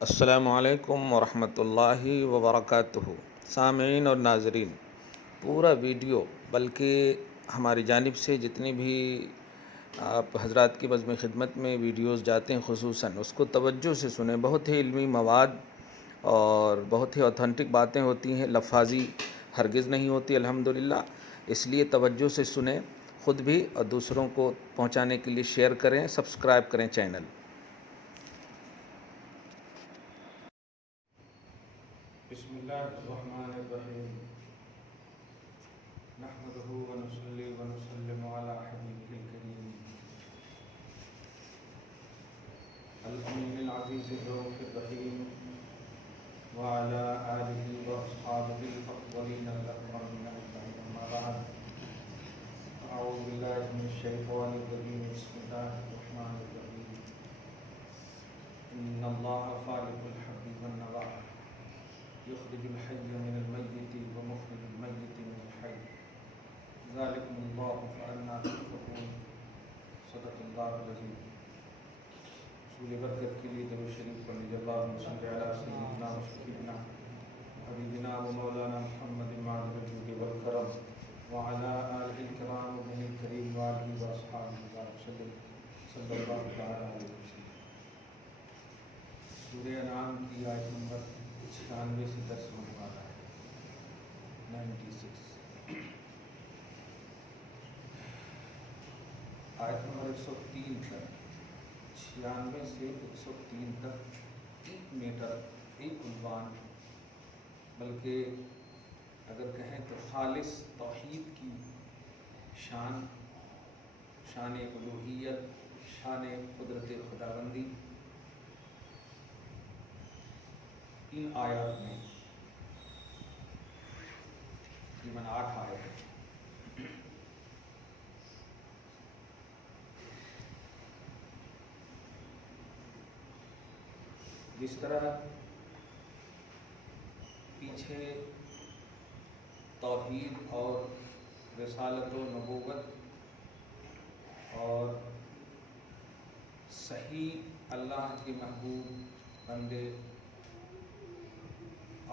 السلام علیکم ورحمۃ اللہ وبرکاتہ۔ سامعین اور ناظرین، پورا ویڈیو بلکہ ہماری جانب سے جتنی بھی آپ حضرات کی بزم خدمت میں ویڈیوز جاتے ہیں خصوصاً اس کو توجہ سے سنیں۔ بہت ہی علمی مواد اور بہت ہی اوتھینٹک باتیں ہوتی ہیں، لفاظی ہرگز نہیں ہوتی الحمدللہ۔ اس لیے توجہ سے سنیں خود بھی اور دوسروں کو پہنچانے کے لیے شیئر کریں، سبسکرائب کریں چینل۔ بسم اللہ الرحمن الرحیم نحمده ونصلي ونسلم على حبیبه الکریم الامین العزیز الرؤوف الرحیم وعلى آلہ واصحابہ الافضلین الاکرمین اجمعین، اما بعد، اعوذ باللہ من الشیطان الرجیم، بسم اللہ الرحمن الرحیم، ان اللہ خالق الحب والنوى یخرج الحی من المیت ومخرج المیت من الحی ذالکم اللہ فأنا تؤفکون۔ صدق اللہ العظیم۔ رسول برکت کے لیے درود شریف پڑھنے، اللہم صل علی سیدنا و شفیعنا حبیبنا و مولانا محمد معدن الجود والکرم وعلی آلہ الکرام وابنہ الکریم وآلہ واصحابہ وسلم صلی اللہ تعالی علیہ وسلم۔ سورہ انعام کی آیت نمبر 96 سے 10 ہونے والا ہے، 96۔ آیت نمبر 103 تک، 96 سے 103 تک ایک میٹر، ایک عنوان، بلکہ اگر کہیں تو خالص توحید کی شان، شان الوہیت، شان قدرت خداوندی ان آیات میں تقریباً 8 آیت ہیں۔ جس طرح پیچھے توحید اور رسالت و نبوت اور صحیح اللہ کے محبوب بندے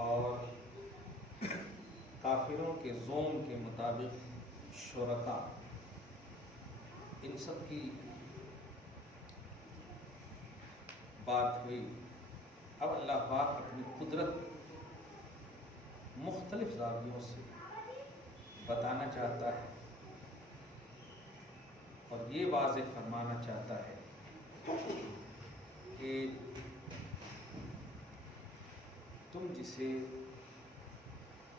اور کافروں کے زوم کے مطابق شرکا، ان سب کی بات ہوئی۔ اب اللہ پاک اپنی قدرت مختلف زاویوں سے بتانا چاہتا ہے اور یہ واضح فرمانا چاہتا ہے کہ تم جسے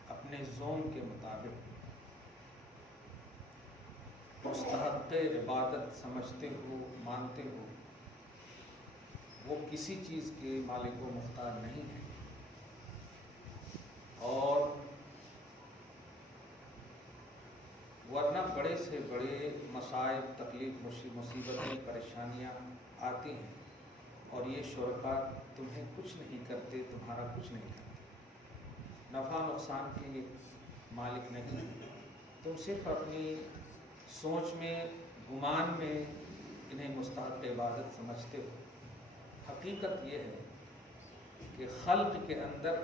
اپنے زوم کے مطابق مستحق عبادت سمجھتے ہو، مانتے ہو، وہ کسی چیز کے مالک و مختار نہیں ہے، اور ورنہ بڑے سے بڑے مصائب، تکلیف، مصیبتیں، پریشانیاں آتی ہیں اور یہ شرکا تمہیں کچھ نہیں کرتے، تمہارا کچھ نہیں کرتے، نفع نقصان کے مالک نہیں، تم صرف اپنی سوچ میں، گمان میں انہیں مستحق عبادت سمجھتے ہو۔ حقیقت یہ ہے کہ خلق کے اندر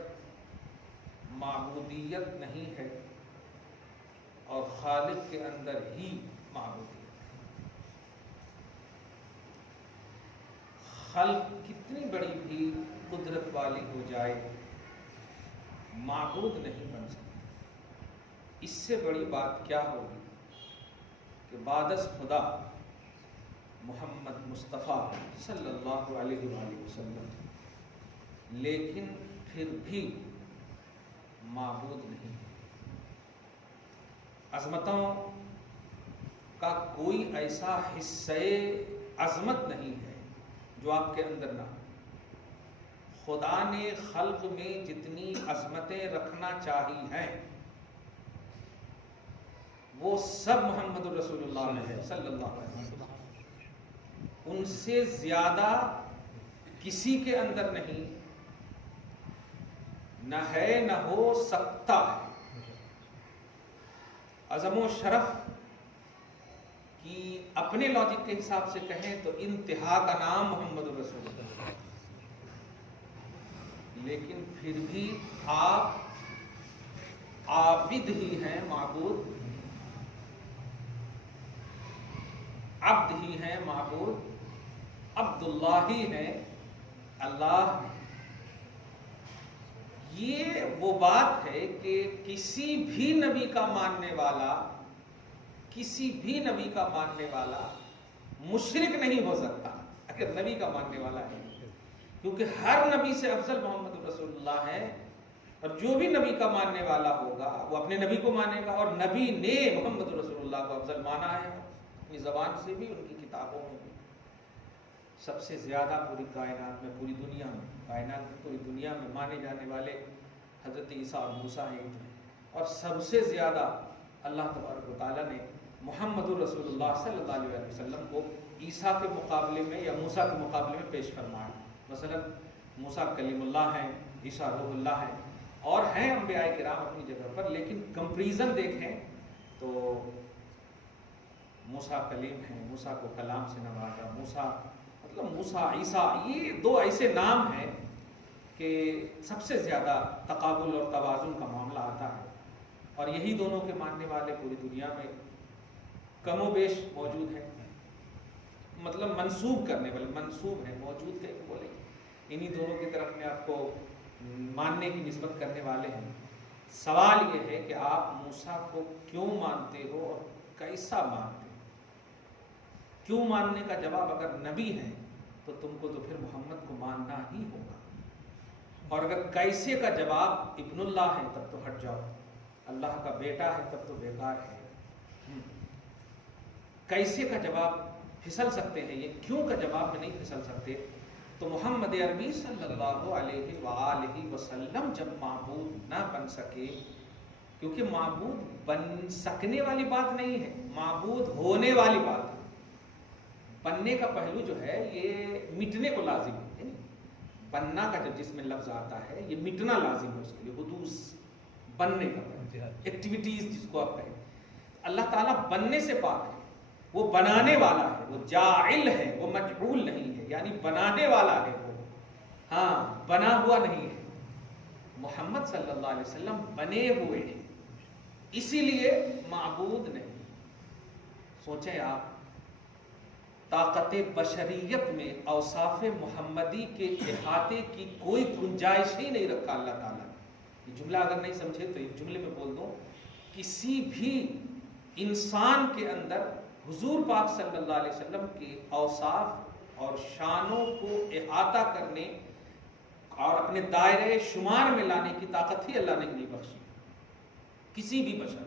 معبودیت نہیں ہے اور خالق کے اندر ہی معبودیت ہے۔ خلق کتنی بڑی بھی قدرت والی ہو جائے، معبود نہیں بن سکتی۔ اس سے بڑی بات کیا ہوگی کہ بعد از خدا محمد مصطفیٰ صلی اللہ علیہ وآلہ وسلم، لیکن پھر بھی معبود نہیں ہے۔ عظمتوں کا کوئی ایسا حصہ عظمت نہیں ہے جو آپ کے اندر نہ ہو۔ خدا نے خلق میں جتنی عظمتیں رکھنا چاہی ہیں وہ سب محمد رسول اللہ نے صلی اللہ علیہ وسلم، ان سے زیادہ کسی کے اندر نہیں، نہ ہے نہ ہو سکتا ہے۔ عظم و شرف کی اپنے لاجک کے حساب سے کہیں تو انتہا کا نام محمد رسول اللہ، لیکن پھر بھی آپ عابد ہی ہیں، معبود عبد ہی ہیں، معبود عبداللہ ہی ہیں، اللہ ہیں۔ یہ وہ بات ہے کہ کسی بھی نبی کا ماننے والا، کسی بھی نبی کا ماننے والا مشرک نہیں ہو سکتا اگر نبی کا ماننے والا ہے، کیونکہ ہر نبی سے افضل محمد رسول اللہ ہے، اور جو بھی نبی کا ماننے والا ہوگا وہ اپنے نبی کو مانے گا، اور نبی نے محمد رسول اللہ کو افضل مانا ہے، اپنی زبان سے بھی، ان کی کتابوں میں بھی۔ سب سے زیادہ پوری کائنات میں، پوری دنیا میں، کائنات میں پوری دنیا میں مانے جانے والے حضرت عیسیٰ اور موسیٰ ہیں، اور سب سے زیادہ اللہ تبارک و تعالیٰ نے محمد رسول اللہ صلی اللہ علیہ وسلم کو عیسیٰ کے مقابلے میں یا موسیٰ کے مقابلے میں پیش فرمایا۔ مثلا موسیٰ کلیم اللہ ہیں، عیسیٰ روح اللہ ہیں، اور ہیں انبیاء کرام اپنی جگہ پر، لیکن کمپریزن دیکھیں تو موسیٰ کلیم ہیں، موسیٰ کو کلام سے نوازا، موسیٰ مطلب موسیٰ، عیسیٰ، یہ دو ایسے نام ہیں کہ سب سے زیادہ تقابل اور توازن کا معاملہ آتا ہے، اور یہی دونوں کے ماننے والے پوری دنیا میں کم و بیش موجود ہیں، مطلب منسوب کرنے والے، منسوب ہیں، موجود تھے بولے، انہی دونوں کی طرف میں آپ کو ماننے کی نسبت کرنے والے ہیں۔ سوال یہ ہے کہ آپ موسیٰ کو کیوں مانتے ہو اور کیسا مانتے ہو؟ کیوں ماننے کا جواب اگر نبی ہے تو تم کو تو پھر محمد کو ماننا ہی ہوگا، اور اگر کیسے کا جواب ابن اللہ ہے تب تو ہٹ جاؤ، اللہ کا بیٹا ہے تب تو بیکار ہے۔ کیسے کا جواب پھسل سکتے ہیں، یہ کیوں کا جواب میں نہیں پھسل سکتے، تو محمد عربی صلی اللہ علیہ وآلہ وسلم جب معبود نہ بن سکے، کیونکہ معبود بن سکنے والی بات نہیں ہے، معبود ہونے والی بات ہے۔ بننے کا پہلو جو ہے یہ مٹنے کو لازم ہے، بننا کا جب جس میں لفظ آتا ہے یہ مٹنا لازم ہے، اس کے لیے حدوث، بننے کا ایکٹیویٹیز جس کو آپ کہیں۔ اللہ تعالیٰ بننے سے پاک ہے، وہ بنانے والا ہے، وہ جاعل ہے، وہ مجعول نہیں ہے، یعنی بنانے والا ہے وہ، ہاں بنا ہوا نہیں ہے۔ محمد صلی اللہ علیہ وسلم بنے ہوئے ہیں، اسی لیے معبود نہیں۔ سوچیں آپ، طاقت بشریت میں اوصاف محمدی کے احاطے کی کوئی گنجائش ہی نہیں رکھا اللہ تعالیٰ۔ یہ جملہ اگر نہیں سمجھے تو ایک جملے میں بول دوں، کسی بھی انسان کے اندر حضور پاک صلی اللہ علیہ وسلم کے اوصاف اور شانوں کو احاطہ کرنے اور اپنے دائرے شمار میں لانے کی طاقت ہی اللہ نے نہیں بخشی کسی بھی بشر،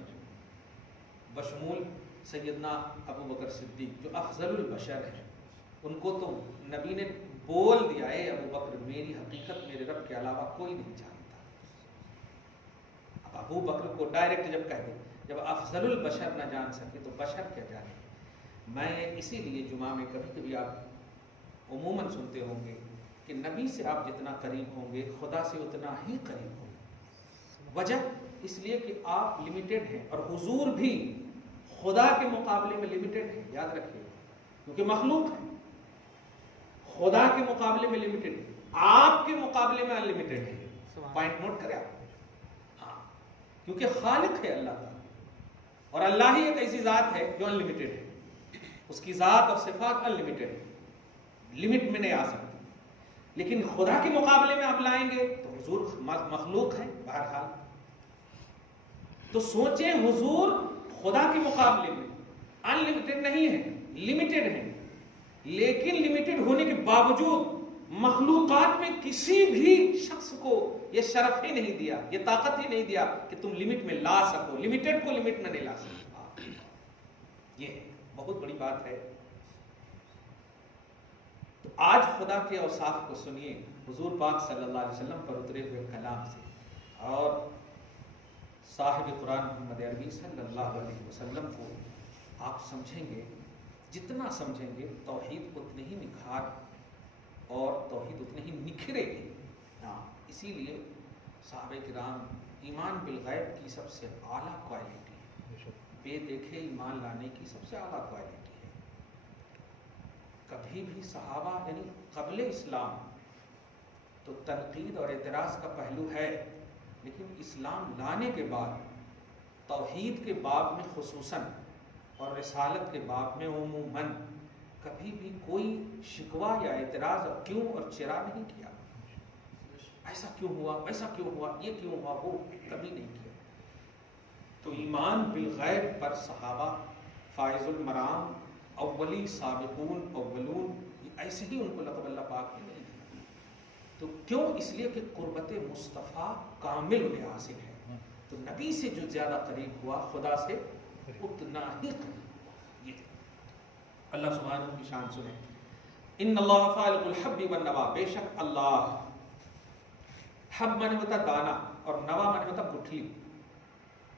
بشمول سیدنا ابو بکر صدیق جو افضل البشر ہیں، ان کو تو نبی نے بول دیا، اے ابو بکر میری حقیقت میرے رب کے علاوہ کوئی نہیں جانتا۔ اب ابو بکر کو ڈائریکٹ جب کہہ دیں، جب افضل البشر نہ جان سکے تو بشر کیا جانے۔ میں اسی لیے جمعہ میں کبھی کبھی آپ عموماً سنتے ہوں گے کہ نبی سے آپ جتنا قریب ہوں گے خدا سے اتنا ہی قریب ہوں گے۔ وجہ اس لیے کہ آپ لمیٹڈ ہیں، اور حضور بھی خدا کے مقابلے میں لمیٹڈ ہے، یاد رکھیے، کیونکہ مخلوق ہے، خدا کے مقابلے میں لمیٹڈ ہے، آپ کے مقابلے میں انلمیٹڈ ہے۔ پوائنٹ نوٹ کریں آپ، ہاں، کیونکہ خالق ہے اللہ تعالیٰ، اور اللہ ہی ایک ایسی ذات ہے جو انلمیٹڈ ہے، اس کی ذات اور صفات انلمیٹڈ ہے، لمٹ میں نہیں آ سکتی۔ لیکن خدا کے مقابلے میں آپ لائیں گے تو حضور مخلوق ہے بہرحال۔ تو سوچیں، حضور خدا کے مقابلے میں انلمیٹڈ نہیں ہے، لمیٹڈ ہے، لیکن لمیٹڈ ہونے کے باوجود مخلوقات میں کسی بھی شخص کو یہ شرف ہی نہیں دیا، یہ طاقت ہی نہیں دیا کہ تم لمٹ میں لا سکو، لمیٹڈ کو لمٹ میں نہیں لا سکو۔ یہ بہت بڑی بات ہے۔ تو آج خدا کے اوصاف کو سنیے حضور پاک صلی اللہ علیہ وسلم پر اترے ہوئے کلام سے، اور صاحب قرآن محمد عربی صلی اللہ علیہ وسلم کو آپ سمجھیں گے، جتنا سمجھیں گے توحید اتنی ہی نکھار اور توحید اتنی ہی نکھرے گی۔ اسی لیے صحابہ کرام ایمان بالغیب کی سب سے اعلیٰ کوالٹی ہے، بے دیکھے ایمان لانے کی سب سے اعلیٰ کوالٹی ہے۔ کبھی بھی صحابہ یعنی قبل اسلام تو تنقید اور اعتراض کا پہلو ہے، لیکن اسلام لانے کے بعد توحید کے باب میں خصوصاً اور رسالت کے باب میں عموماً کبھی بھی کوئی شکوہ یا اعتراض اور کیوں اور چرا نہیں کیا، ایسا کیوں ہوا، ویسا کیوں ہوا، یہ کیوں ہوا، وہ کبھی نہیں کیا۔ تو ایمان بالغیب پر صحابہ فائز المرام، اولی سابقون اولون، ایسے ہی ان کو لقب اللہ پاک نے نہیں دیا۔ تو کیوں؟ اس لیے کہ قربت مصطفیٰ کامل انہیں حاصل ہے، تو نبی سے جو زیادہ قریب ہوا خدا سے اتنا ہی قریب ہوا۔ یہ اللہ سبحانہ کی شان سنیں، ان اللہ فالق الحب والنوا، بے شک اللہ، حب مانے ہوتا دانا اور نوا مانے ہوتا گٹھلی،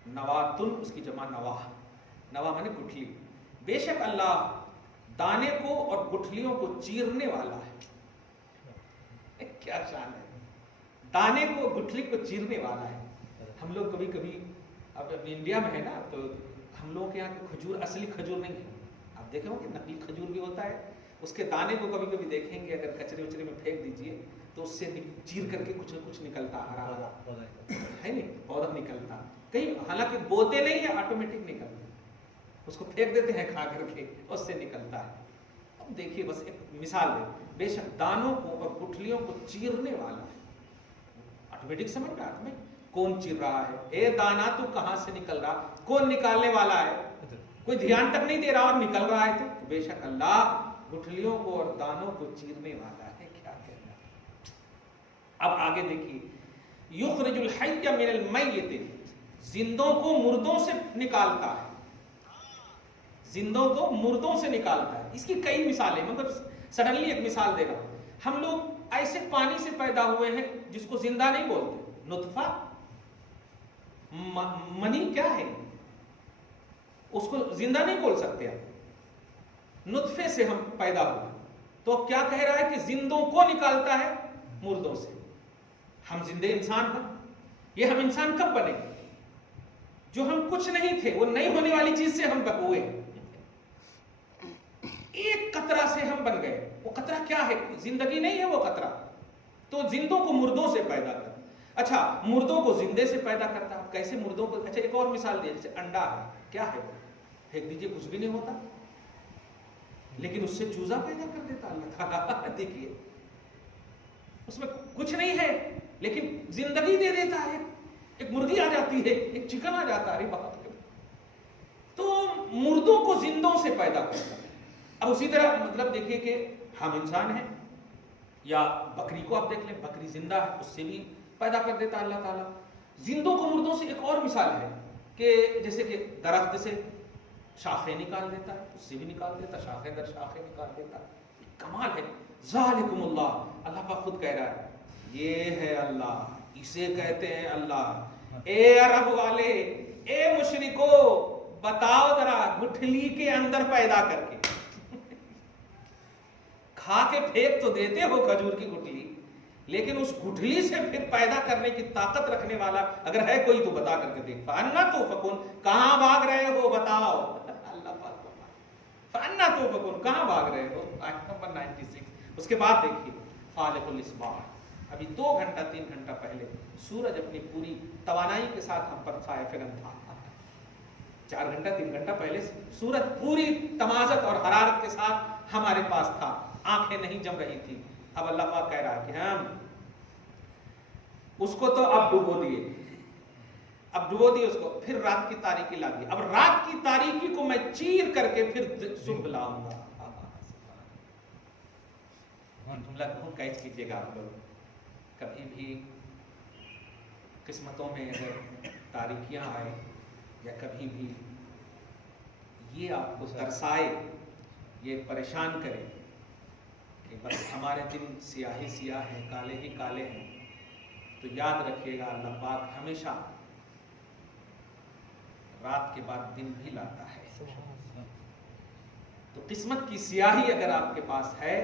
نواتن اس کی جمع نوا، نوا مانے گٹھلی، بے شک اللہ دانے کو اور گٹھلیوں کو چیرنے والا ہے۔ کیا شان ہے، دانے کو گٹھلی کو چیرنے والا ہے۔ ہم لوگ کبھی کبھی اب انڈیا میں ہے نا، تو ہم لوگوں کے یہاں کے کھجور اصلی کھجور نہیں ہے، آپ دیکھیں کہ نقلی کھجور بھی ہوتا ہے، اس کے دانے کو کبھی کبھی دیکھیں گے اگر کچرے وچرے میں پھینک دیجئے تو اس سے چیر کر کے کچھ نہ کچھ نکلتا، ہرا ہرا ہے نہیں، پودا نکلتا، کہیں حالانکہ بوتے نہیں ہے، آٹومیٹک نکلتا، اس کو پھینک دیتے ہیں کھا کر کے، اس سے نکلتا ہے۔ اب دیکھیے بس ایک مثال دے، بے شک دانوں کو اور گٹھلیوں کو چیرنے والا ہے، آٹومیٹک سمجھ میں آتا ہے کون چیر رہا ہے، اے دانا تو کہاں سے نکل رہا، کون نکالنے والا ہے، کوئی دھیان تک نہیں دے رہا اور نکل رہا ہے، تو بے شک اللہ گٹھلیوں کو اور دانوں کو چیرنے والا ہے۔ کیا کہنا ہے، اب آگے دیکھیے، یخرج الحی من المیت، زندوں کو مردوں سے نکالتا ہے، زندوں کو مردوں سے نکالتا ہے۔ اس کی کئی مثالیں، مطلب سڈنلی ایک مثال دے رہا ہوں، ہم لوگ ایسے پانی سے پیدا ہوئے ہیں جس کو زندہ نہیں بولتے، نطفہ، منی کیا ہے، اس کو زندہ نہیں بول سکتے آپ، نطفے سے ہم پیدا ہوئے، تو اب کیا کہہ رہا ہے کہ زندوں کو نکالتا ہے مردوں سے۔ ہم زندے انسان ہیں، یہ ہم انسان کب بنے؟ جو ہم کچھ نہیں تھے، وہ نہیں ہونے والی چیز سے ہم ہوئے ہیں، ایک قطرہ سے ہم بن گئے۔ وہ قطرہ کیا ہے؟ زندگی نہیں ہے وہ قطرہ، تو زندوں کو مردوں سے پیدا کرتا، اچھا مردوں کو زندے سے پیدا کرتا ہے، کیسے مردوں کو؟ اچھا ایک اور مثال دیا، جیسے انڈا ہے، کیا ہے وہ؟ پھینک دیجئے کچھ بھی نہیں ہوتا، لیکن اس سے چوزا پیدا کر دیتا اللہ تعالیٰ، دیکھیے اس میں کچھ نہیں ہے لیکن زندگی دے دیتا ہے، ایک مرغی آ جاتی ہے، ایک چکن آ جاتا ہے، باپ رے، تو مردوں کو زندوں سے پیدا کرتا ہے۔ اب اسی طرح مطلب دیکھیے کہ ہم انسان ہیں، یا بکری کو آپ دیکھ لیں، بکری زندہ ہے، اس سے بھی پیدا کر دیتا اللہ تعالیٰ، زندوں کو مردوں سے۔ ایک اور مثال ہے کہ جیسے کہ درخت سے شاخیں نکال دیتا ہے، اس سے بھی نکال دیتا، شاخیں در شاخیں نکال دیتا، کمال ہے۔ ذالکم اللہ، اللہ کا خود کہہ رہا ہے یہ ہے اللہ، اسے کہتے ہیں اللہ۔ اے عرب والے، اے مشرکو، بتاؤ ذرا گٹھلی کے اندر پیدا کر کے، کھا کے پھینک تو دیتے ہو کھجور کی گٹھلی، لیکن اس گٹھلی سے پھر پیدا کرنے کی طاقت رکھنے والا اگر ہے کوئی تو بتا کر کے دیکھ۔ فَأَنَّا تُؤْفَكُونَ، کہاں بھاگ رہے ہو بتاؤ، اللہ پاک فَأَنَّا تُؤْفَكُونَ، کہاں بھاگ رہے ہو، آیت نمبر 96۔ اس کے بعد دیکھیے فالق الاصباح، ابھی 2 گھنٹہ 3 گھنٹہ پہلے سورج اپنی پوری توانائی کے ساتھ ہم پر سایہ فکن تھا، 4 گھنٹہ 3 گھنٹہ پہلے سورج پوری تمازت اور حرارت کے ساتھ ہمارے پاس تھا، آنکھیں نہیں جم رہی تھی۔ اب اللہ پاک کہہ رہا ہے کہ ہم اس کو تو اب ڈبو دیے، اب ڈبو دیے اس کو، پھر رات کی تاریکی لا دی، اب رات کی تاریکی کو میں چیر کر کے پھر صبح لاؤں گا۔ جملہ کہوں کیچ کیجیے گا آپ لوگ، کبھی بھی قسمتوں میں اگر تاریکیاں آئے یا کبھی بھی یہ آپ کو ترسائے، یہ پریشان کرے کہ بس ہمارے دن سیاہ ہی سیاہ ہیں، کالے ہی کالے ہیں، تو یاد رکھیے گا اللہ پاک ہمیشہ رات کے بعد دن بھی لاتا ہے۔ تو قسمت کی سیاہی اگر آپ کے پاس ہے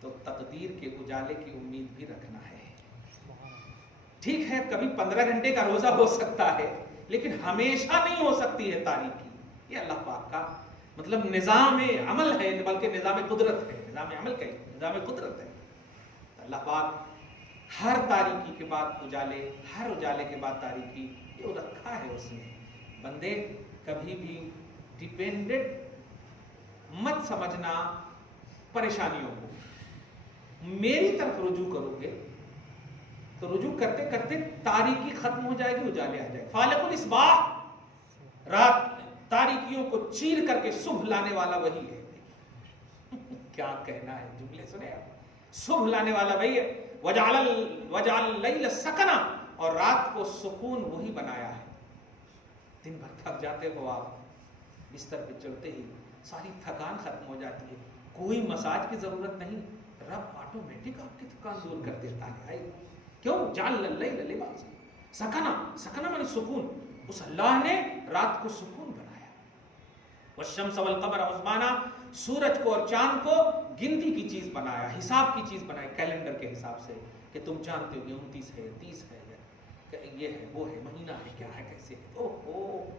تو تقدیر کے اجالے کی امید بھی رکھنا ہے۔ ٹھیک ہے کبھی 15 گھنٹے کا روزہ ہو سکتا ہے، لیکن ہمیشہ نہیں ہو سکتی ہے تاریکی۔ یہ اللہ پاک کا مطلب نظام عمل ہے، بلکہ نظام قدرت ہے، نظام عمل کا نظام قدرت ہے۔ اللہ پاک ہر تاریکی کے بعد اجالے، ہر اجالے کے بعد تاریکی، یہ رکھا ہے اس نے. بندے کبھی بھی ڈیپینڈنٹ مت سمجھنا پریشانیوں کو. میری طرف رجوع کرو گے تو رجوع کرتے کرتے تاریکی ختم ہو جائے گی، اجالے آ جائے. فالق الاصباح، رات تاریکیوں کو چیر کر کے صبح لانے والا وہی ہے. کیا کہنا ہے، جملے سنے آپ. صبح لانے والا وہی ہے. وجعل اللیل سکنا، اور رات کو سکون وہی بنایا ہے. دن بھر تھک جاتے ہو آپ، بستر پہ چڑھتے ہی ساری تھکان ختم ہو جاتی ہے، کوئی مساج کی ضرورت نہیں، رب آٹومیٹک آپ کی تھکان دور کر دیتا ہے. کیوں؟ جعل اللیل لباسا، سکنا مانے سکون. اس اللہ نے رات کو سکون بنایا. والشمس والقمر حسبانا، سورج کو اور چاند کو گنتی کی چیز بنایا، حساب کی چیز بنائی، کیلنڈر کے حساب سے کہ تم جانتے ہو کہ 29 ہے، 30 ہے، یہ ہے، وہ ہے، مہینہ ہے، کیا ہے، کیسے ہے. اوہو،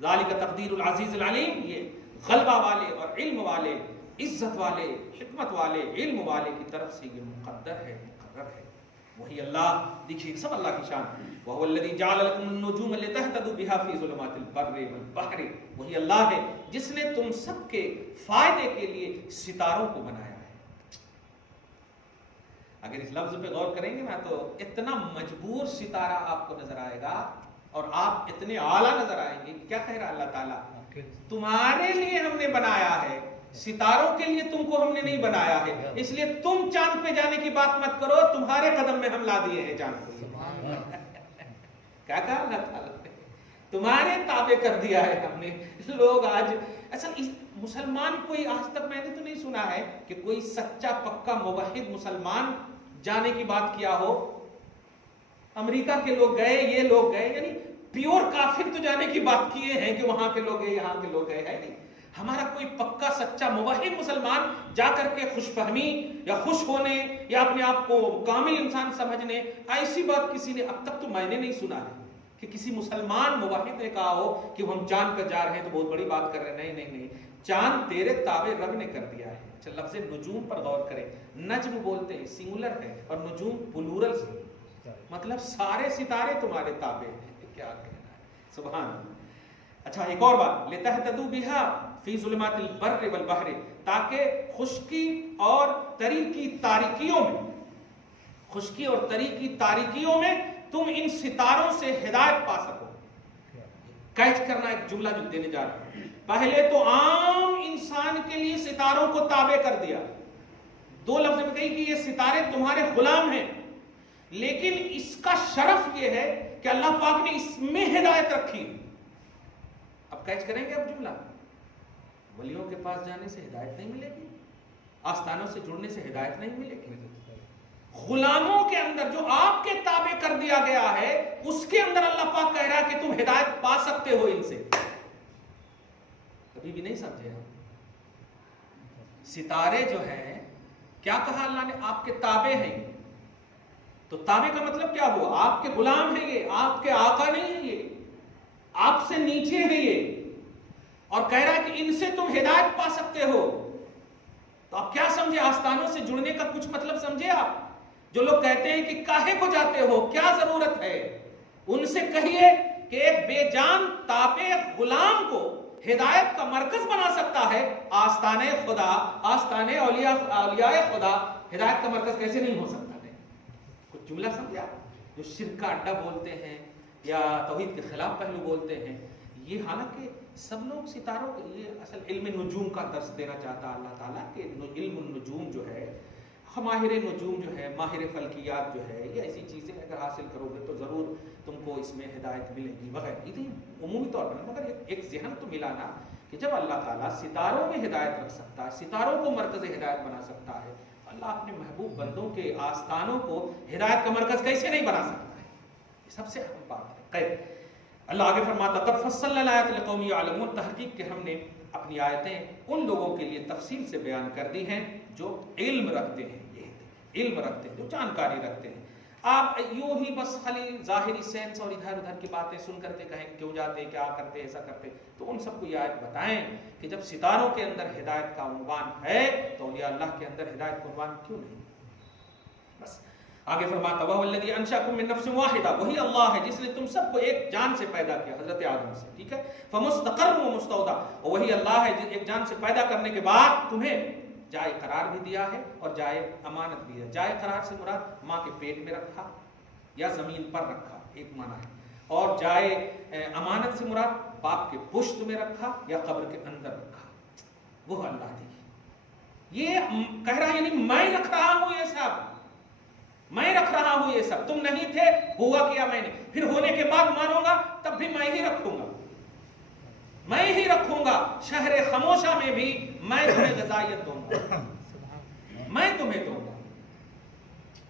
ذالک تقدیر العزیز العلیم. یہ غلبہ والے اور علم والے، عزت والے، حکمت والے، علم والے کی طرف سے یہ مقدر ہے، مقرر ہے. وہی اللہ، دیکھیے سب اللہ کی شان. وَهُوَ الَّذِي جَعَلَ لَكُمُ النُّجُومَ لِتَهْتَدُوا بِهَا فِي ظُلُمَاتِ الْبَرِّ وَالْبَحْرِ. وہی اللہ ہے جس نے تم سب کے فائدے کے لیے ستاروں کو بنایا ہے. اگر اس لفظ پہ غور کریں گے نا تو اتنا مجبور ستارہ آپ کو نظر آئے گا اور آپ اتنے اعلیٰ نظر آئیں گے. کیا کہہ رہا اللہ تعالیٰ؟ تمہارے لیے ہم نے بنایا ہے، ستاروں کے لیے تم کو ہم نے نہیں بنایا ہے. اس لیے تم چاند پہ جانے کی بات مت کرو، تمہارے قدم میں ہم لا دیے ہیں چاند کو. کیا کہا اللہ تعالیٰ نے؟ تمہارے تابع کر دیا ہے ہم نے. لوگ آج اصل مسلمان کوئی آج تک میں نے تو نہیں سنا ہے کہ کوئی سچا پکا موحد مسلمان جانے کی بات کیا ہو. امریکہ کے لوگ گئے، یہ لوگ گئے، یعنی پیور کافر تو جانے کی بات کیے ہیں کہ وہاں کے لوگ گئے، یہاں کے لوگ گئے، ہے نہیں. ہمارا کوئی پکا سچا موحد مسلمان جا کر کے خوش فہمی یا خوش ہونے یا اپنے آپ کو کامل انسان سمجھنے، ایسی بات کسی نے اب تک تو میں نے نہیں سنا ہے کہ کسی مسلمان موحد نے کہا ہو کہ ہم چاند پر جا رہے ہیں تو بہت بڑی بات کر رہے ہیں. نہیں نہیں نہیں، چاند تیرے تابع رب نے کر دیا ہے. اچھا، لفظ نجوم پر غور کریں. نجم بولتے ہیں، سنگولر ہے، اور نجوم پلورل سے، مطلب سارے ستارے تمہارے تابع ہیں. کیا کہنا ہے، سبحان اللہ. اچھا، ایک اور بات، لِتَهْتَدُوا بِهَا فِي ظُلُمَاتِ الْبَرِّ وَالْبَحْرِ، تاکہ خشکی اور تری کی تاریکیوں میں، خشکی اور تری کی تاریکیوں میں تم ان ستاروں سے ہدایت پا سکو. کیچ کرنا ایک جملہ جو دینے جا رہا ہوں. پہلے تو عام انسان کے لیے ستاروں کو تابع کر دیا. دو لفظ میں کہی کہ یہ ستارے تمہارے غلام ہیں، لیکن اس کا شرف یہ ہے کہ اللہ پاک نے اس میں ہدایت رکھی. اب کیچ کریں گے اب جملہ. ولیوں کے پاس جانے سے ہدایت نہیں ملے گی، آستانوں سے جڑنے سے ہدایت نہیں ملے گی. غلاموں کے اندر جو آپ کے تابع کر دیا گیا ہے، اس کے اندر اللہ پاک کہہ رہا ہے کہ تم ہدایت پا سکتے ہو ان سے. کبھی بھی نہیں سمجھے ہم. ستارے جو ہیں، کیا کہا اللہ نے؟ آپ کے تابع ہیں. تو تابع کا مطلب کیا ہوا؟ آپ کے غلام ہیں یہ، آپ کے آقا نہیں ہیں یہ، آپ سے نیچے ہیں یہ. اور کہہ رہا ہے کہ ان سے تم ہدایت پا سکتے ہو. تو آپ کیا سمجھے؟ آستانوں سے جڑنے کا کچھ مطلب سمجھے آپ؟ جو لوگ کہتے ہیں کہ کاہے کو جاتے ہو، کیا ضرورت ہے، ان سے کہیے کہ ایک بے جان تابع غلام کو ہدایت کا مرکز بنا سکتا ہے آستانِ خدا، آستانِ اولیاء خدا. ہدایت کا مرکز کیسے نہیں ہو سکتا ہے؟ کچھ جملہ سمجھا؟ جو شرک کا اڈا بولتے ہیں یا توحید کے خلاف پہلو بولتے ہیں، یہ حالانکہ سب لوگ ستاروں کے، یہ اصل علم نجوم کا درس دینا چاہتا اللہ تعالیٰ کہ علم النجوم جو ہے، ماہر نجوم جو ہے، ماہر فلکیات جو ہے، یہ ایسی چیزیں اگر حاصل کرو گے تو ضرور تم کو اس میں ہدایت ملے گی وغیرہ. یہ عمومی طور پر، مگر ایک ذہن تو ملا نا کہ جب اللہ تعالیٰ ستاروں میں ہدایت رکھ سکتا ہے، ستاروں کو مرکز ہدایت بنا سکتا ہے، اللہ اپنے محبوب بندوں کے آستانوں کو ہدایت کا مرکز کیسے نہیں بنا سکتا ہے؟ یہ سب سے اہم بات ہے. اللہ آگے فرماتا قد فصلنا الآیات لقوم یعلمون، تحقیق کہ ہم نے اپنی آیتیں ان لوگوں کے لیے تفصیل سے بیان کر دی ہیں جو علم رکھتے ہیں. یہ علم رکھتے ہیں، جو جانکاری رکھتے ہیں. آپ یوں ہی بس خالی ظاہری سینس اور ادھر ادھر کی باتیں سن کر کے کہیں کیوں جاتے، کیا کرتے، ایسا کرتے، تو ان سب کو یہ آیت بتائیں کہ جب ستاروں کے اندر ہدایت کا عنوان ہے تو اولیاء اللہ کے اندر ہدایت کا عنوان کیوں نہیں؟ بس آگے فرماتا وہ الذی انشأکم من نفس واحدہ، وہی اللہ ہے جس نے تم سب کو ایک جان سے پیدا کیا، حضرت آدم سے، ٹھیک ہے، فمستقر و مستودع، اور وہی اللہ ہے ایک جان سے پیدا کرنے کے بعد تمہیں جائے قرار بھی دیا ہے اور جائے امانت بھی ہے۔ جائے قرار سے مراد ماں کے پیٹ میں رکھا یا زمین پر رکھا، ایک معنی ہے، اور جائے امانت سے مراد باپ کے پشت میں رکھا یا قبر کے اندر رکھا، وہ اللہ دی۔ یہ کہہ رہا یعنی میں رکھ رہا ہوں یہ سب، میں رکھ رہا ہوں یہ سب، تم نہیں تھے، ہوا کیا میں نے، پھر ہونے کے بعد مانوں گا تب بھی میں ہی رکھوں گا، میں ہی رکھوں گا۔ شہر خموشہ میں بھی میں تمہیں غذائیت دوں گا، میں تمہیں دوں گا،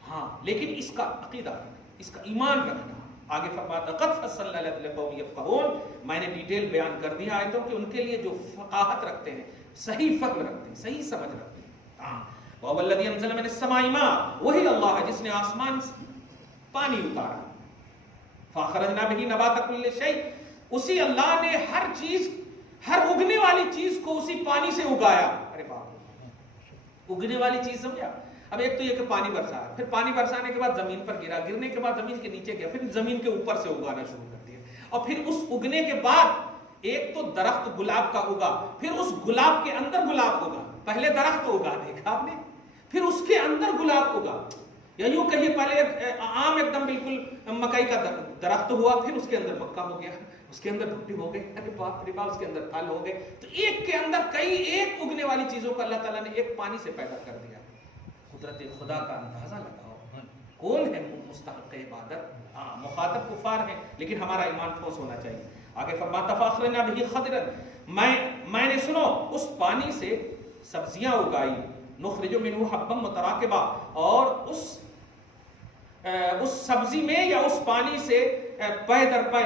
ہاں، لیکن اس کا عقیدہ، اس کا ایمان رکھنا۔ آگے فرماتا قد فصلنا لقوم یفقہون، میں نے ڈیٹیل بیان کر دیا آیتوں کہ ان کے لیے جو فقاہت رکھتے ہیں، صحیح فہم رکھتے ہیں، صحیح سمجھ رکھتے ہیں، ہاں۔ وَهُوَ الَّذِي أَنزَلَ مِنَ السَّمَاءِ مَاءً، وہی اللہ ہے جس نے آسمان سے پانی اتارا، فَأَخْرَجْنَا بِهِ نَبَاتَ كُلِّ شَيْءٍ، اسی اللہ نے ہر چیز، ہر اگنے والی چیز کو اسی پانی سے اگایا۔ ارے باپ، اگنے والی چیز سمجھا؟ اب ایک تو یہ کہ پانی برسا ہے، پھر پانی برسانے کے بعد زمین پر گرا، گرنے کے بعد زمین کے نیچے گیا، پھر زمین کے اوپر سے اگانا شروع کر دیا، اور پھر اس اگنے کے بعد ایک تو درخت گلاب کا اگا، پھر اس گلاب کے اندر گلاب اگا، پہلے درخت اگا دیکھا آپ نے، پھر اس کے اندر گلاب اگا، یا یوں کہیے پہلے عام ایک دم بالکل مکئی کا درخت ہوا، پھر اس کے اندر مکہ ہو گیا، اس کے اندر بھٹی ہو گئی، ارے باپ رے باپ، اس کے اندر پھل ہو گئے۔ تو ایک کے اندر کئی ایک اگنے والی چیزوں کو اللہ تعالیٰ نے ایک پانی سے پیدا کر دیا۔ قدرت خدا کا اندازہ لگاؤ، کون ہے مستحق عبادت؟ ہاں، مخاطب کفار ہیں، لیکن ہمارا ایمان ٹھوس ہونا چاہیے۔ آگے فرماتا فاخرنا بھی خضرن، میں نے سنو اس پانی سے سبزیاں اگائی، نخرج منہ حبا متراکبا، اور اس سبزی میں یا اس پانی سے پے در پے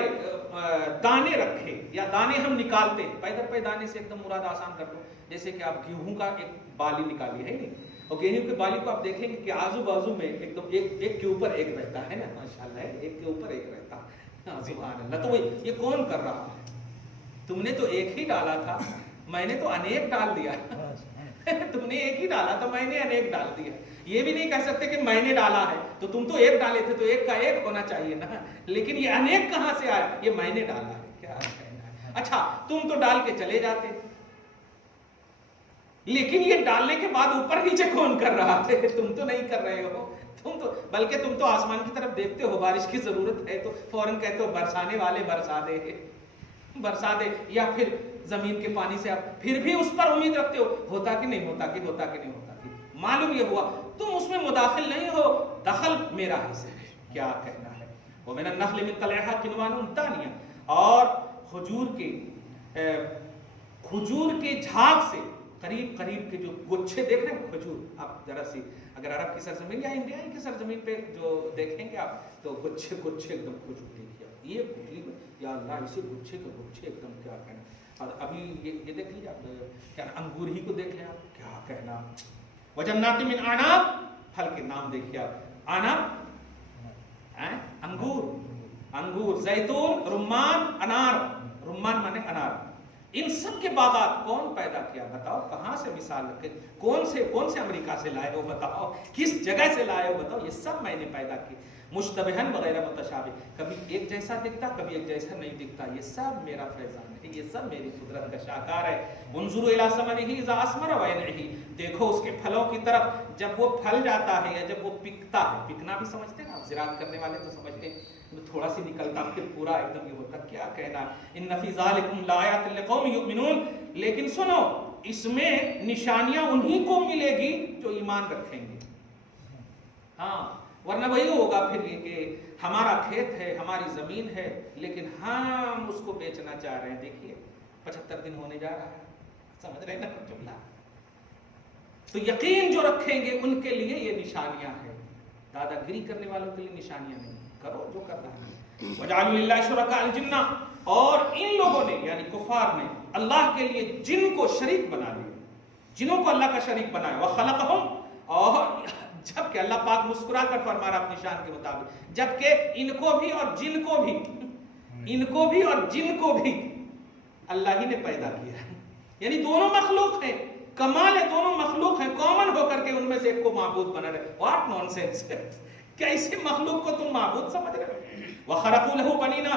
دانے رکھے، یا دانے ہم نکالتے ہیں، پے در پے دانے سے ایک دم مراد آسان کر دو، جیسے کہ آپ گیہوں کا ایک بالی نکالی ہے نہیں، اور گیہوں کے بالی کو آپ دیکھیں گے کہ آزو بازو میں ایک دم ایک کے اوپر ایک رہتا ہے نا، ماشاءاللہ ایک کے اوپر ایک رہتا ہے، سبحان اللہ۔ تو یہ کون کر رہا ہے؟ تم نے تو ایک ہی ڈالا تھا، میں نے تو انیک ڈال دیا، تم نے ایک ہی ڈالا تھا، میں نے انیک ڈال دیا۔ یہ بھی نہیں کہہ سکتے کہ میں نے ڈالا ہے تو تم تو ایک ڈالے تھے تو ایک کا ایک ہونا چاہیے نا، لیکن یہ انیک کہاں سے آیا؟ یہ میں نے ڈالا ہے، کیا کہنا ہے۔ اچھا، تم تو ڈال کے چلے جاتے، لیکن یہ ڈالنے کے بعد اوپر نیچے کون کر رہا تھے؟ تم تو نہیں کر رہے ہو، بلکہ تم تو آسمان کی طرف دیکھتے ہو، بارش کی ضرورت ہے تو فوراً کہتے ہو برسانے والے برسا دے، برسا دے، یا پھر زمین کے پانی سے آپ پھر بھی اس پر امید رکھتے ہو، ہوتا کہ نہیں ہوتا، کہ ہوتا کہ نہیں ہوتا، کہ معلوم یہ ہوا تم اس میں مداخل نہیں ہو، دخل میرا ہے سے، کیا کہنا ہے۔ وَمِنَ النَّخْلِ مِن طَلْعِهَا قِنْوَانٌ دَانِيَةٌ، اور کھجور کے جھاگ سے قریب قریب کے جو گچھے دیکھ رہے ہیں کھجور، آپ ذرا سی اگر عرب کی سرزمین یا انڈیا کی سرزمین پہ جو دیکھیں گے آپ تو گچھے گچھے ایک دم کھجور دیکھیے، یہ بھلی یا اللہ اسے گچھے کے گچھے ایک دم، کیا کہنا۔ اور ابھی یہ دیکھ لیجیے آپ، کیا انگور ہی کو دیکھ لیں آپ، کیا کہنا۔ وَجَنَّاتٍ مِّنْ أَعْنَابٍ، پھل کے نام دیکھیے آپ، عنب، انگور، زیتون، رمان، انار، رمان مانے انار، ان سب کے باغات کون پیدا کیا بتاؤ؟ کہاں سے مثال رکھے؟ کون سے امریکہ سے لائے ہو بتاؤ؟ کس جگہ سے لائے ہو بتاؤ؟ یہ سب میں نے پیدا کی، مشتبہن وغیرہ متشابہ، کبھی ایک جیسا دکھتا کبھی ایک جیسا نہیں دکھتا، یہ سب میرا فیضان ہے، یہ سب میری قدرت کا شاہکار ہے۔ انظروا الی ثمرہ اذا اثمر وینعہ، دیکھو اس کے پھلوں کی طرف جب وہ پھل جاتا ہے یا جب وہ پکتا ہے، پکنا بھی سمجھتے ہیں نا، زراعت کرنے والے تو سمجھتے ہیں، تھوڑا سی نکلتا پھر پورا ایک دم یہ ہوتا، کیا کہنا۔ ان فی ذالکم لآیات لقوم یؤمنون، لیکن سنو اس میں نشانیاں انہی کو ملے گی جو ایمان رکھیں گے، ہاں، ورنہ وہی ہوگا پھر یہ کہ ہمارا کھیت ہے، ہماری زمین ہے، لیکن ہم اس کو بیچنا چاہ رہے ہیں، دیکھیے 75 دن ہونے جا رہا ہے، سمجھ رہے ہیں نا جملہ۔ تو یقین جو رکھیں گے ان کے لیے یہ نشانیاں ہیں، دادا گیری کرنے والوں کے لیے نشانیاں نہیں، کرو جو کرنا ہے۔ وَجَعَلُوا لِلَّهِ شُرَكَاءَ الْجِنَّ، اور ان لوگوں نے یعنی کفار نے اللہ کے لیے جن کو شریک بنا لیا، جنوں کو اللہ کا شریک بنایا، وَخَلَقَهُمْ، اور جبکہ اللہ پاک مسکرا کر فرما رہا اپنی شان کے مطابق، جبکہ ان کو بھی اور جن کو بھی، ان کو بھی اور جن کو بھی اللہ ہی نے پیدا کیا ہے، یعنی دونوں مخلوق ہیں، کمال ہے دونوں مخلوق ہیں کامن ہو کر کے ان میں سے ایک کو معبود بنا رہے. What naan sense. کیسے مخلوق کو تم معبود سمجھ رہے ہو؟ وَخَرَقُوا لَهُ بَنِينَ.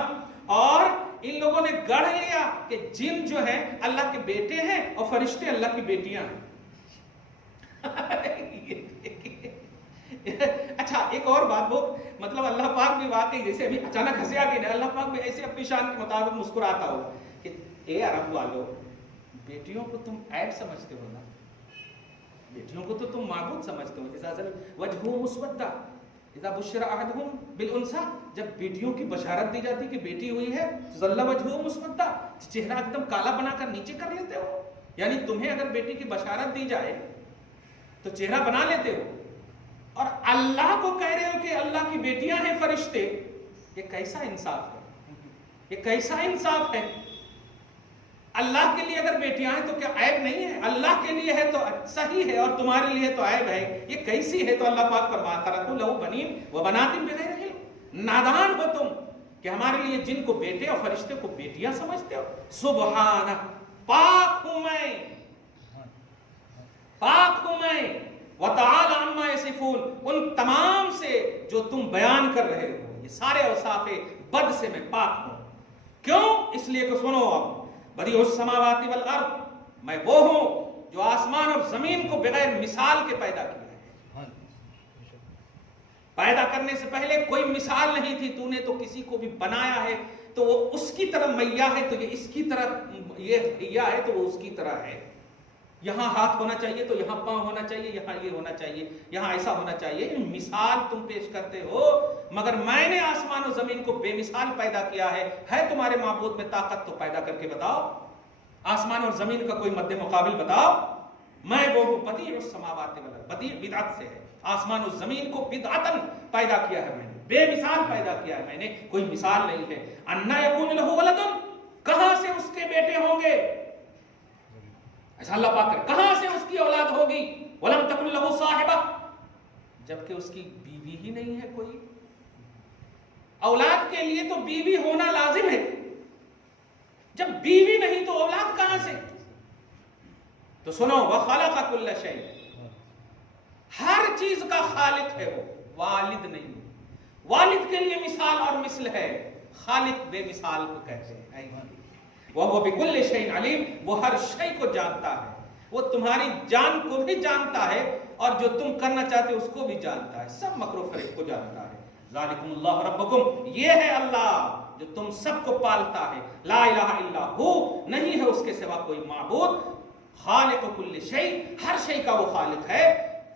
اور ان لوگوں نے گڑھ لیا کہ جن جو ہیں اللہ کے بیٹے ہیں اور فرشتے اللہ کی بیٹیاں ہیں. اچھا ایک اور بات بہت مطلب اللہ پاک بھی واقعی جیسے ابھی اچانک ہنسی آ گئی نا, اللہ پاک بھی ایسے اپنی شان کے مطابق مسکراتا ہوگا کہ اے عرب والو, بیٹیوں کو تم عیب سمجھتے ہو نا, بیٹیوں کو تو تم معبود سمجھتے ہو. وجہہ مسودہ اذا بشر احدهم بالانثى, جب بیٹیوں کی بشارت دی جاتی کہ بیٹی ہوئی ہے ظل وجہہ مسودہ, چہرہ ایک دم کالا بنا کر نیچے کر لیتے ہو. یعنی تمہیں اگر بیٹی کی بشارت دی جائے تو چہرہ بنا لیتے ہو, اور اللہ کو کہہ رہے ہو کہ اللہ کی بیٹیاں ہیں فرشتے. یہ کیسا انصاف ہے, یہ کیسا انصاف ہے. اللہ کے لیے اگر بیٹیاں ہیں تو کیا عیب نہیں ہے؟ اللہ کے لیے ہے تو صحیح ہے اور تمہارے لیے تو عیب ہے. یہ کیسی ہے؟ تو اللہ پاک فرماتا خَلَقُوا لَهُ بَنِينَ وَبَنَاتٍ بِغَيْرِ عِلْمٍ. نادان ہو تم کہ ہمارے لیے جن کو بیٹے اور فرشتے کو بیٹیاں سمجھتے ہو. سبحانہ, پاک ہوں میں, پاک ہوں میں. وَتَعَالَ عَمَّا يَصِفُونَ, ان تمام سے جو تم بیان کر رہے ہو, یہ سارے اوصاف بد سے میں پاک ہوں. کیوں؟ اس لیے کہ سنو اب, بدیع السماوات والارض, میں وہ ہوں جو آسمان اور زمین کو بغیر مثال کے پیدا کیا ہے. پیدا کرنے سے پہلے کوئی مثال نہیں تھی, تو نے تو کسی کو بھی بنایا ہے تو وہ اس کی طرح میاں ہے, تو یہ اس کی طرح یہ بھیا ہے تو وہ اس کی طرح ہے. یہاں ہاتھ ہونا چاہیے تو یہاں پاؤں ہونا چاہیے, یہاں یہ ہونا چاہیے, یہاں ایسا ہونا چاہیے. مثال تم پیش کرتے ہو, مگر میں نے آسمان و زمین کو بے مثال پیدا کیا ہے. تمہارے معبود میں طاقت تو پیدا کر کے بتاؤ, آسمان اور زمین کا کوئی مد مقابل بتاؤ. میں وہ ہوں بدیع السماوات والارض, بدیع بدعت سے ہے, آسمان و زمین کو بدعتاً پیدا کیا ہے میں نے, بے مثال پیدا کیا ہے میں نے, کوئی مثال نہیں ہے. اَنَّا يَكُونُ لَهُ وَلَدٌ, کہاں سے اس کے بیٹے ہوں گے؟ ایسا اللہ پاک کرے, کہاں سے اس کی اولاد ہوگی؟ وَلَمْ تَكُنْ لَهُ صَاحِبَةٌ, جبکہ اس کی بیوی ہی نہیں ہے کوئی. اولاد کے لیے تو بیوی ہونا لازم ہے, جب بیوی نہیں تو اولاد کہاں سے؟ تو سنو, وَخَلَقَ كُلَّ شَيْءٍ, ہر چیز کا خالق ہے وہ, والد نہیں. والد کے لیے مثال اور مثل ہے, خالق بے مثال کو کہتے ہیں. وَهُوَ بِكُلِّ شَيْءٍ عَلِيمٌ, وہ ہر شے کو جانتا ہے, وہ تمہاری جان کو بھی جانتا ہے اور جو تم کرنا چاہتے ہو اس کو بھی جانتا ہے, سب مکر و فریب کو جانتا ہے. ذَلِكُمُ اللَّهُ رَبُّكُمْ, یہ ہے اللہ جو تم سب کو پالتا ہے. لا الہ الا ہو, نہیں ہے اس کے سوا کوئی معبود. خالق کل شیء, ہر شے کا وہ خالق ہے.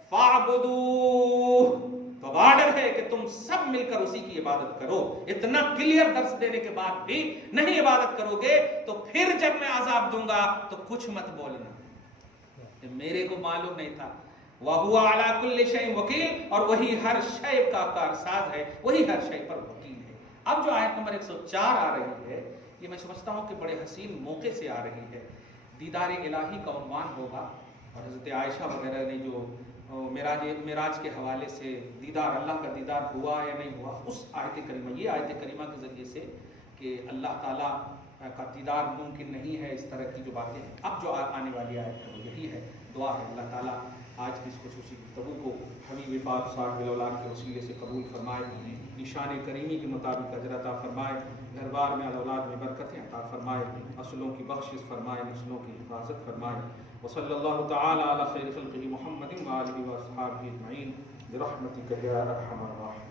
فَاعْبُدُوهُ, تو آرڈر ہے کہ تم سب مل کر اسی کی عبادت کرو. اتنا کلیئر درس دینے کے بعد بھی نہیں عبادت کرو گے تو پھر جب میں عذاب دوں گا تو کچھ مت بولنا میرے کو معلوم نہیں تھا. وَهُوَ عَلَى كُلِّ شَيْءٍ وَكِيلٌ, اور وہی ہر شے کا کارساز ہے, وہی ہر شے پر وکیل ہے. اب جو آیت نمبر 104 آ رہی ہے, یہ میں سمجھتا ہوں کہ بڑے حسین موقع سے آ رہی ہے. دیدار الہی کا عنوان ہوگا, اور حضرت عائشہ وغیرہ نے جو معراج کے حوالے سے دیدار, اللہ کا دیدار ہوا یا نہیں ہوا, اس آیت کریمہ, یہ آیت کریمہ کے ذریعے سے کہ اللہ تعالیٰ کا دیدار ممکن نہیں ہے, اس طرح کی جو باتیں ہیں. اب جو آنے والی آیت ہے وہ یہی ہے. دعا ہے اللہ تعالیٰ آج کی اس خصوصی گفتگو کو حبیب پاک صاحب الاولاد کے وسیلے سے قبول فرمائے, نشان کریمی کے مطابق اجر عطا فرمائے, گھر بار میں اولاد میں برکتیں عطا فرمائے, اصلوں کی بخشش فرمائے, نسلوں کی حفاظت فرمائے. وصلی اللہ تعالی علی خیر خلقہ محمد وآلہ وصحبہ اجمعین برحمتک یا ارحم الراحمین.